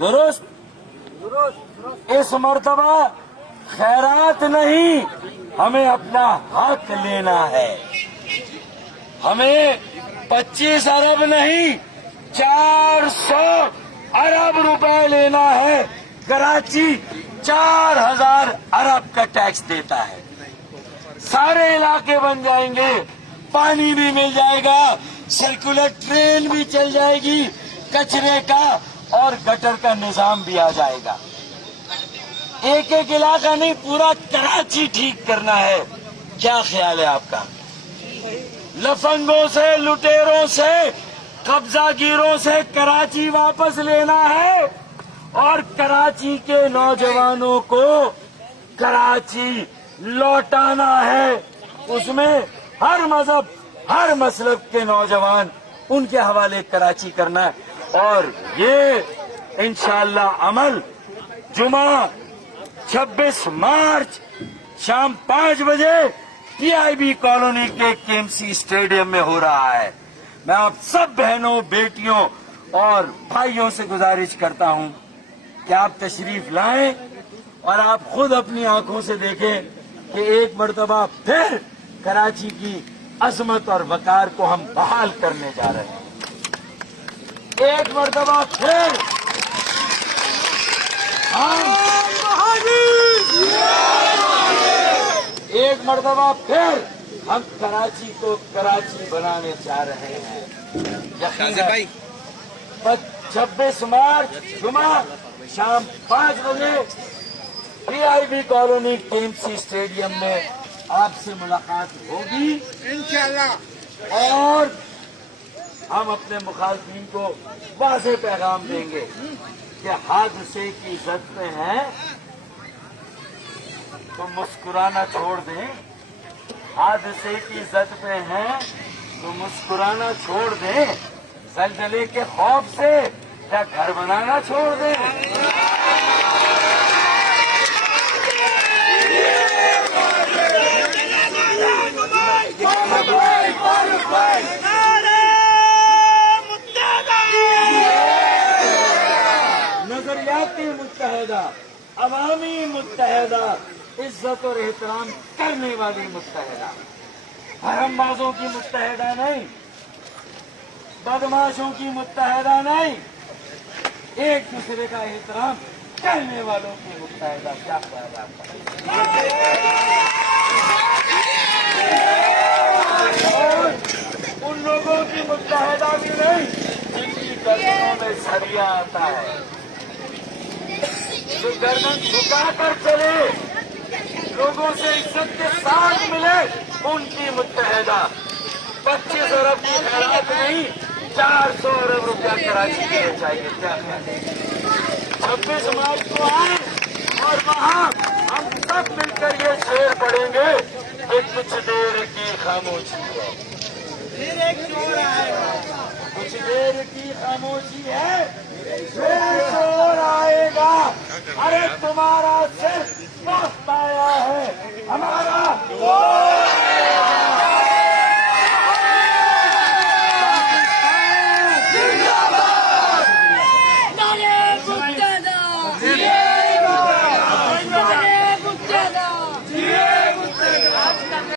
درست اس مرتبہ خیرات نہیں، ہمیں اپنا حق لینا ہے. ہمیں 25 ارب نہیں 400 ارب روپے لینا ہے. کراچی 4000 ارب کا ٹیکس دیتا ہے. سارے علاقے بن جائیں گے، پانی بھی مل جائے گا، سرکولر ٹرین بھی چل جائے گی، کچرے کا اور گٹر کا نظام بھی آ جائے گا. ایک ایک علاقہ نہیں، پورا کراچی ٹھیک کرنا ہے. کیا خیال ہے آپ کا؟ لفنگوں سے، لٹیروں سے، قبضہ گیروں سے کراچی واپس لینا ہے اور کراچی کے نوجوانوں کو کراچی لوٹانا ہے. اس میں ہر مذہب، ہر مسلک کے نوجوان، ان کے حوالے کراچی کرنا ہے. اور یہ انشاءاللہ عمل جمعہ 26 مارچ شام 5 بجے پی آئی بی کالونی کے KMC اسٹیڈیم میں ہو رہا ہے. میں آپ سب بہنوں، بیٹیوں اور بھائیوں سے گزارش کرتا ہوں کہ آپ تشریف لائیں اور آپ خود اپنی آنکھوں سے دیکھیں کہ ایک مرتبہ پھر کراچی کی عظمت اور وقار کو ہم بحال کرنے جا رہے ہیں. ایک مرتبہ پھر ایک مرتبہ پھر ہم کراچی کو کراچی بنانے جا رہے ہیں. 26 مارچ جمعہ شام 5 بجے پی آئی بی کالونی KMC اسٹیڈیم میں آپ سے ملاقات ہوگی انشاءاللہ. اور ہم اپنے مخالفین کو واضح پیغام دیں گے کہ حادثے کی زد میں ہیں تو مسکرانا چھوڑ دیں. حادثے کی زد میں ہیں تو مسکرانا چھوڑ دیں. زلزلے کے خوف سے کیا گھر بنانا چھوڑ دیں؟ نظریاتی متحدہ، عوامی متحدہ، عزت اور احترام کرنے والی متحدہ، حرم بازوں کی متحدہ نہیں، بدماشوں کی متحدہ نہیں، ایک دوسرے کا احترام کرنے والوں کی متحدہ. کیا خیال ہے آپ کا؟ اور ان لوگوں کی متحدہ بھی نہیں جن کی گردنوں میں سریا آتا ہے، جو گردن جھکا کر چلے، لوگوں سے عزت کے ساتھ ملے، ان کی متحدہ. 25 ارب کی خیرات نہیں، 400 ارب روپیہ کراچی کے لیے چاہیے. کیا خیال ہے؟ 26 مارچ کو آئیں اور وہاں ہم سب مل کر یہ شعر پڑھیں گے کہ کچھ دیر کی خاموشی ہے، کچھ دیر کی خاموشی ہے، پھر شور آئے گا. ارے تمہارا صرف وقت آیا ہے، ہمارا